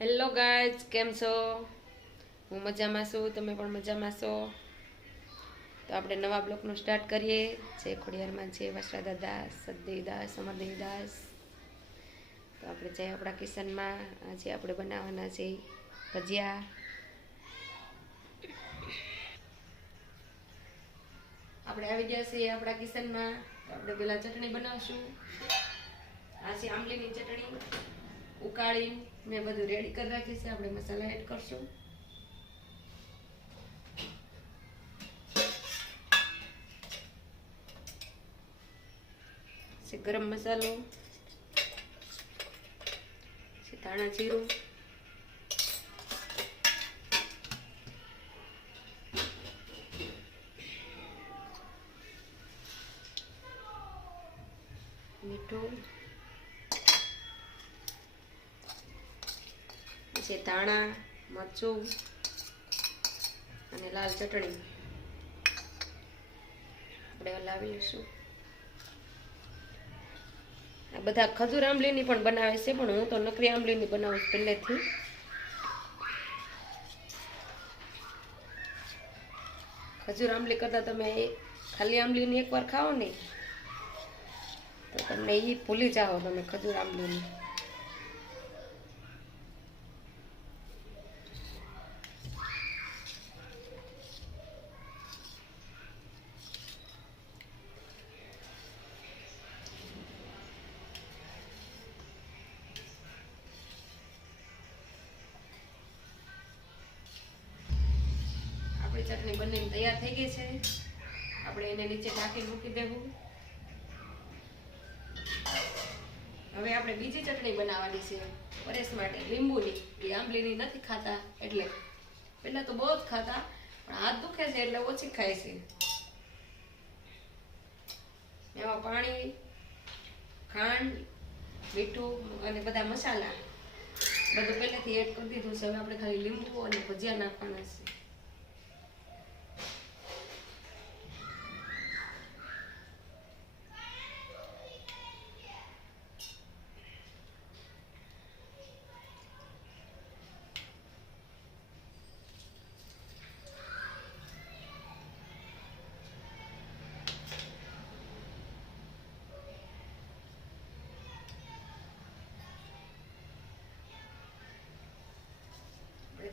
Hello guys, કેમ છો? હું મજામાં છું, તમે પણ મજામાં છો? તો આપણે નવા બ્લોકનું સ્ટાર્ટ કરીએ. જે ખોડિયારમાં છે વાસરા દાદા, સદદેવીદાસ, અમરદેવીદાસ. તો આપણે જઈએ આપણા કિચનમાં. આજે આપણે બનાવવાના છે ભજીયા. આપણે આવી ગયા છીએ આપણા કિચનમાં. આપણે પહેલાં ચટણી બનાવશું. આ છે આંબલીની ચટણી. ઉકાળી મેં બધું રેડી કરી રાખી છે. આપણે મસાલા એડ કરશું. ગરમ મસાલો, ધાણા જીરું, મીઠું, પછી ધાણા, મરચું અને લાલ ચટણી આપણે હલાવી લઈશું. આ બધા ખજૂર આંબલીની પણ બનાવે છે, પણ હું તો નકરી આંબલીની બનાવું પહેલેથી. ખજૂર આંબલી કરતાં તમે ખાલી આંબલીની એકવાર ખાઓ ને તો તમને એ ભૂલી જાઓ તમે ખજૂર આંબલીની. આપણી ચટણી બનીને તૈયાર થઈ ગઈ છે. આપણે એને નીચે ઢાંકી મૂકી દેવું. હવે આપણે બીજી ચટણી બનાવવાની છે પરેશ માટે, લીંબુની. એ આંબલીની નથી ખાતા એટલે. પહેલાં તો બહુ જ ખાતા, પણ હાથ દુખે છે એટલે ઓછી ખાય છે. એમાં પાણી, ખાંડ, મીઠું અને બધા મસાલા બધું પહેલેથી એડ કરી દીધું છે. હવે આપણે ખાલી લીંબુ અને ભજીયા નાખવાના છે.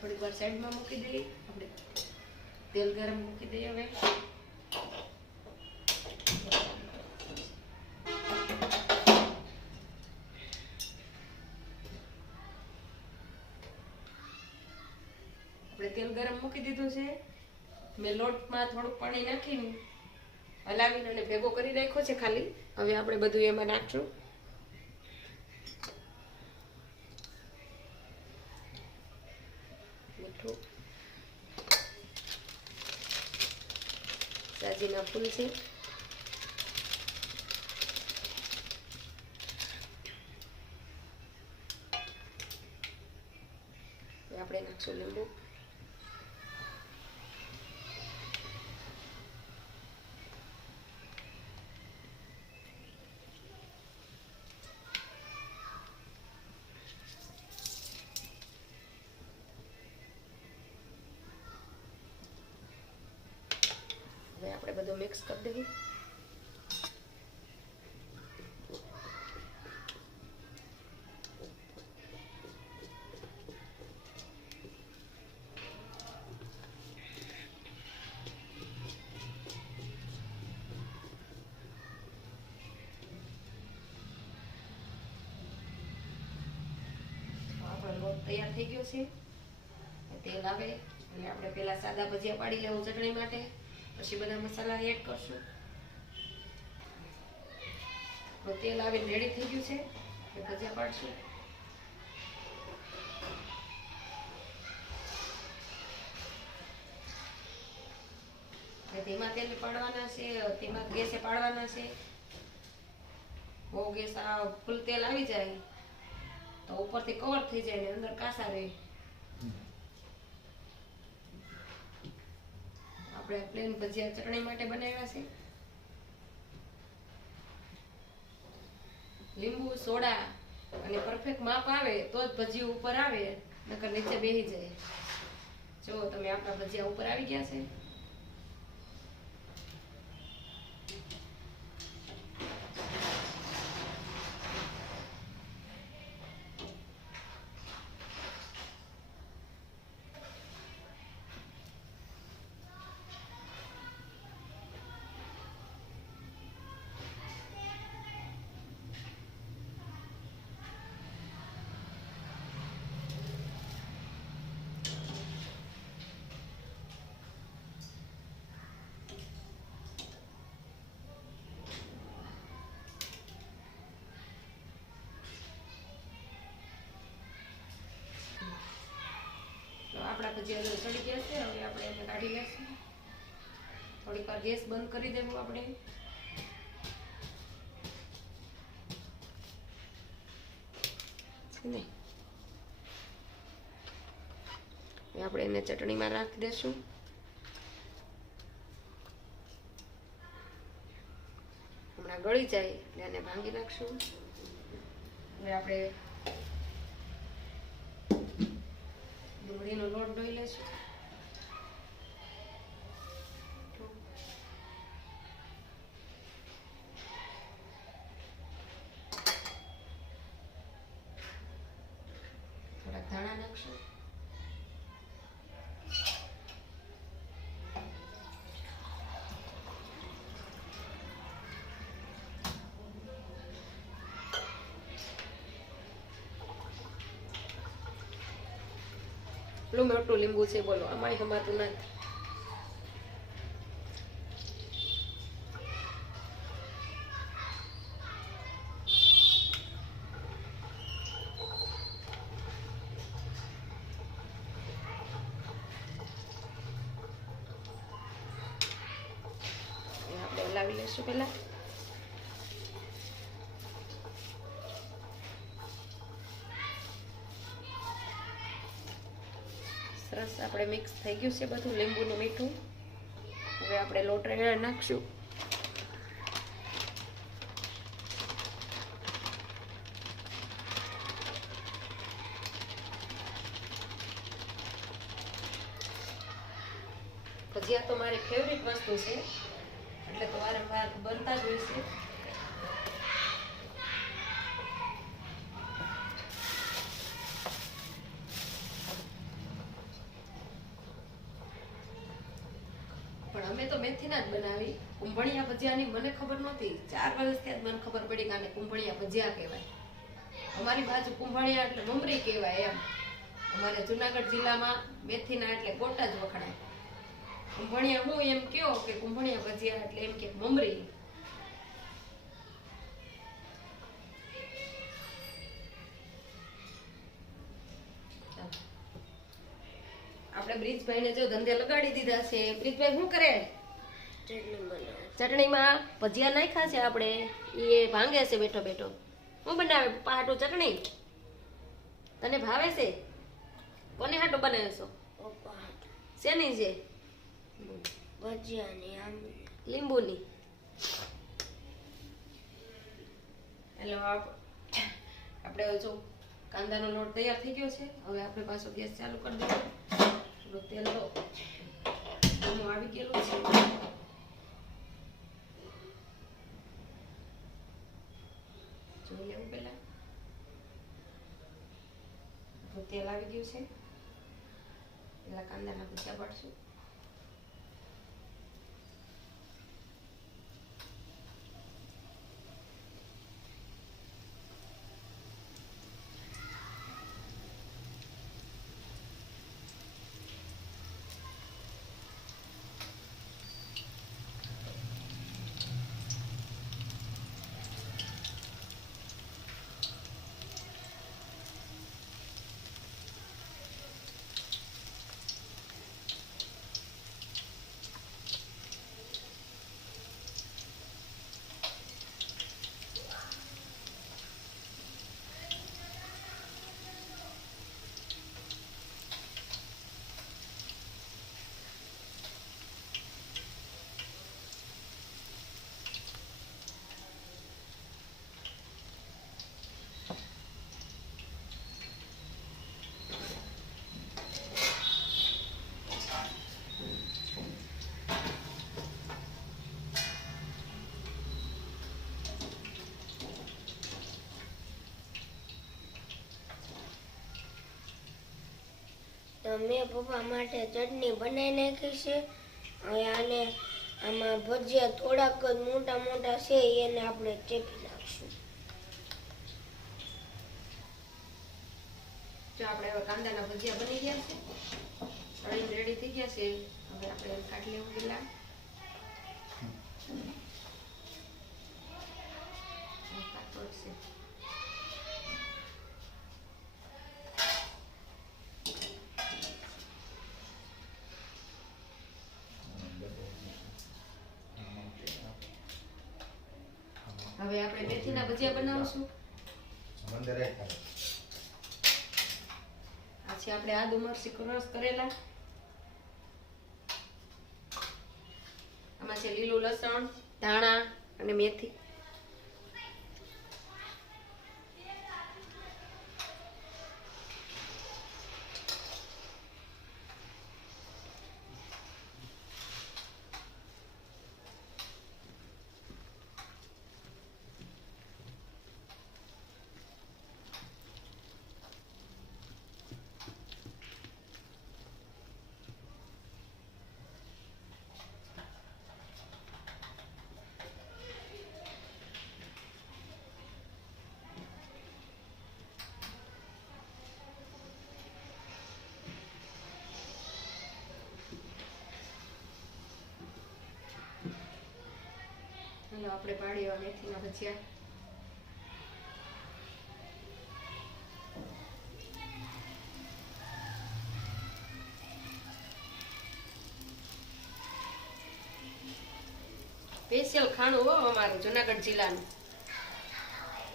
થોડીક વાર સાઈડમાં મૂકી દઈએ. આપણે તેલ ગરમ મૂકી દઈએ. હવે આપણે તેલ ગરમ મૂકી દીધું છે. મેં લોટમાં થોડુંક પાણી નાખીને હલાવીને અને ભેગો કરી રાખ્યો છે ખાલી. હવે આપણે બધું એમાં નાખશું. મીઠું, સાજીના ફૂલ છે, આપણે નાખશું લીંબુ. હવે આપણે બધું મિક્સ કરી દઈએ. લોટ તૈયાર થઈ ગયો છે. તેલ આવે એટલે આપણે પહેલા સાદા ભજીયા પાડી લેવું ચટણી માટે, પછી બધા મસાલા એડ કરશું. તેલ આવીને રેડી થઈ ગયું છે. એ ભજીયા પાડશું. ધીમા તેલ પાડવાના છે, ધીમા ગેસે પાડવાના છે. બહુ ગેસ ફૂલ તેલ આવી જાય તો ઉપરથી કવર થઈ જાય ને અંદર કાસા રહે. આપણે પ્લેન ભજીયા ચટણી માટે બનાવ્યા છે. લીંબુ, સોડા અને પરફેક્ટ માપ આવે તો જ ભજીયું ઉપર આવે, નકર નીચે બેસી જાય. જો તમે આપણા ભજીયા ઉપર આવી ગયા છે. આપણા ભજીયા ચડી ગયા છે. હવે આપણે એને કાઢી લઈશું. થોડીક વાર ગેસ બંધ કરી દેવું આપણે. આપણે એને ચટણીમાં રાખી દેશું. હમણાં ગળી જાય એટલે એને ભાંગી નાખશું. હવે આપણે ડુંગળીનો લોટ ડોઈ લઈશું. થોડાક ધાણા નાખશું. એટલું મોટું લીંબુ છે, બોલો આમાં હમાતું નથી. આપણે હલાવી લઈશું પેલા. સરસ આપણે મિક્સ થઈ ગયું છે બધું, લીંબુ ને મીઠું. હવે આપણે લોટ નાખશું. ભજીયા તો મારી ફેવરિટ વસ્તુ છે, એટલે તો વારંવાર બનતા જ હોય છે. પણ અમે તો મેથીના જ બનાવી. કુંભણિયા ભજીયાની મને ખબર નહોતી. 4 વર્ષ થયા મને ખબર પડી કે આને કુંભણિયા ભજીયા કહેવાય. અમારી બાજુ કુંભણિયા એટલે મમરી કહેવાય એમ. અમારે જુનાગઢ જિલ્લામાં મેથીના એટલે ગોટા જ વખણાય. કુંભણિયા હું એમ કયો કે કુંભણિયા ભજીયા એટલે એમ કે મમરી. આપણે બ્રિજભાઈને જો ધંધે લગાડી દીધા છે. બ્રિજભાઈ શું કરે? ચટણીમાં ભજીયા નાખ્યા છે આપણે. એ ભાંગે છે બેઠો બેઠો. શું બનાવે પપ્પા હાટું ચટણી? તને ભાવે છે? કોને હાટું બનાવે છો? શેની છે? ભજીયાની, લીંબુની. એટલે આપણે જો કાંદાનો લોટ તૈયાર થઈ ગયો છે. હવે આપણે પાછો ગેસ ચાલુ કરી દઈએ. થોડું તેલ લો આવી ગયેલું છે. જોઈ લેવું પેલા. તેલ આવી ગયું છે. પેલા કાંદાના ભજીયા પાડશું. તો મેં પપ્પા માટે ચટણી બનાવી નાખી છે. હવે આને આમાં ભજીયા થોડાક જ મોટા મોટા છે એને આપણે ચેપી નાખશું. જો આપણે હવે કાંદાના ભજીયા બની ગયા છે, તળીને રેડી થઈ ગયા છે. હવે આપણે કાઢી લેવું પેલા. કાઢશે હવે આપણે મેથીના ભજીયા બનાવશું. આ છે આપણે આદુ મરચી ક્રશ કરેલા. આમાં છે લીલું લસણ, ધાણા અને મેથી. ચાલો આપણે પાડીએ એવા મેથીના ભજીયા. સ્પેશિયલ ખાણું હો અમારું જુનાગઢ જિલ્લાનું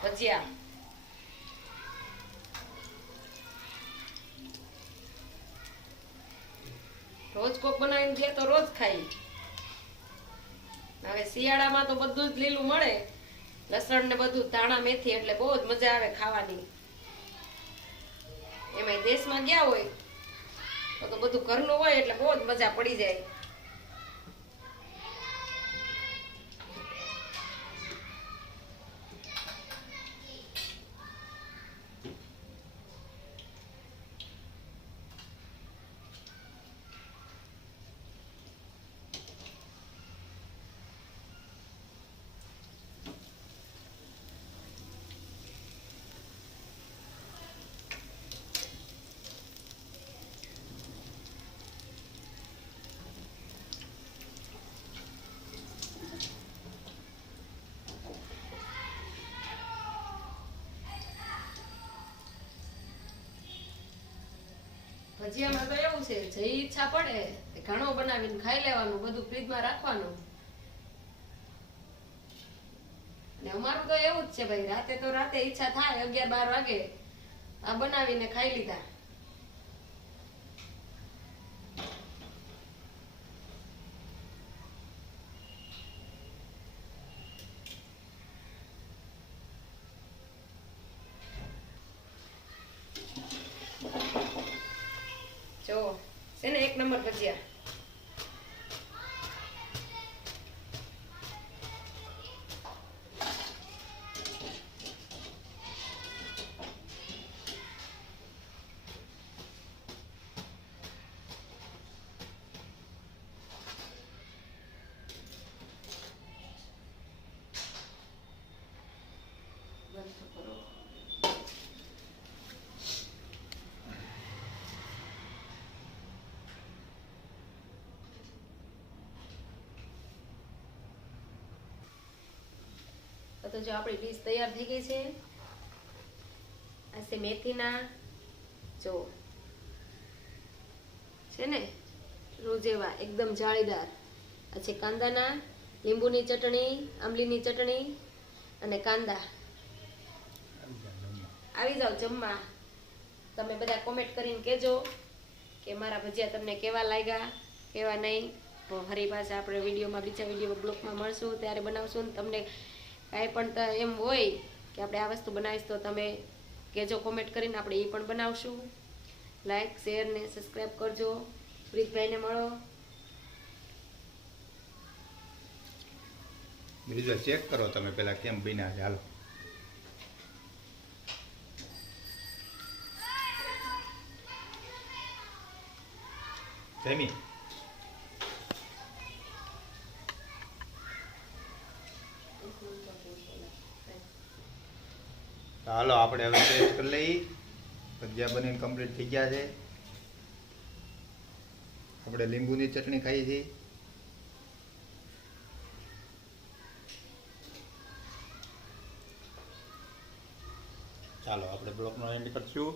ભજીયા. રોજ કોક બનાવીને દે તો રોજ ખાઈ. હવે શિયાળામાં તો બધું જ લીલું મળે, લસણ ને બધું, ધાણા મેથી, એટલે બહુ જ મજા આવે ખાવાની. એમાં દેશમાં ગયા હોય તો બધું ઘરનું હોય એટલે બહુ જ મજા પડી જાય. ભજીયામાં તો એવું છે, જે ઈચ્છા પડે ઘણો બનાવીને ખાઈ લેવાનું, બધું ફ્રીજમાં રાખવાનું. અને અમારું તો એવું જ છે ભાઈ, રાતે તો રાતે ઈચ્છા થાય 11-12 વાગે આ બનાવીને ખાઈ લીધા. જો છે ને 1 નંબર ભજીયા. તો જો આપણી ડીશ તૈયાર થઈ ગઈ છે. આ છે મેથીના, જો છે ને રૂ જેવા એકદમ જાળીદાર. આ છે કાંદાના, લીંબુની ચટણી, આંબલીની ચટણી અને કાંદા. આવી જાવ જમવા. તમે બધા કોમેન્ટ કરીને કહેજો કે મારા ભજીયા તમને કેવા લાગ્યા, કેવા નહીં. તો ફરી પાછા આપણે વિડીયોમાં, બીજા વિડીયો બ્લોગમાં મળશું, ત્યારે બનાવશું. તમને કાંઈ પણ એમ હોય કે આપણે આ વસ્તુ બનાવીશ તો તમે કહેજો કોમેન્ટ કરીને, આપણે એ પણ બનાવશું. લાઈક, શેર ને સબસ્ક્રાઈબ કરજો. પ્રીતભાઈને મળો. બીજું ચેક કરો તમે પેલા કેમ બન્યા છે. હાલો જમી તો હાલો આપણે હવે ટેસ્ટ કરી લઈએ. ભજીયા બનીને કમ્પ્લીટ થઈ ગયા છે. આપણે લીંબુની ચટણી ખાઈએ છીએ. ચાલો આપણે બ્લોગનો એન્ડ કરશું.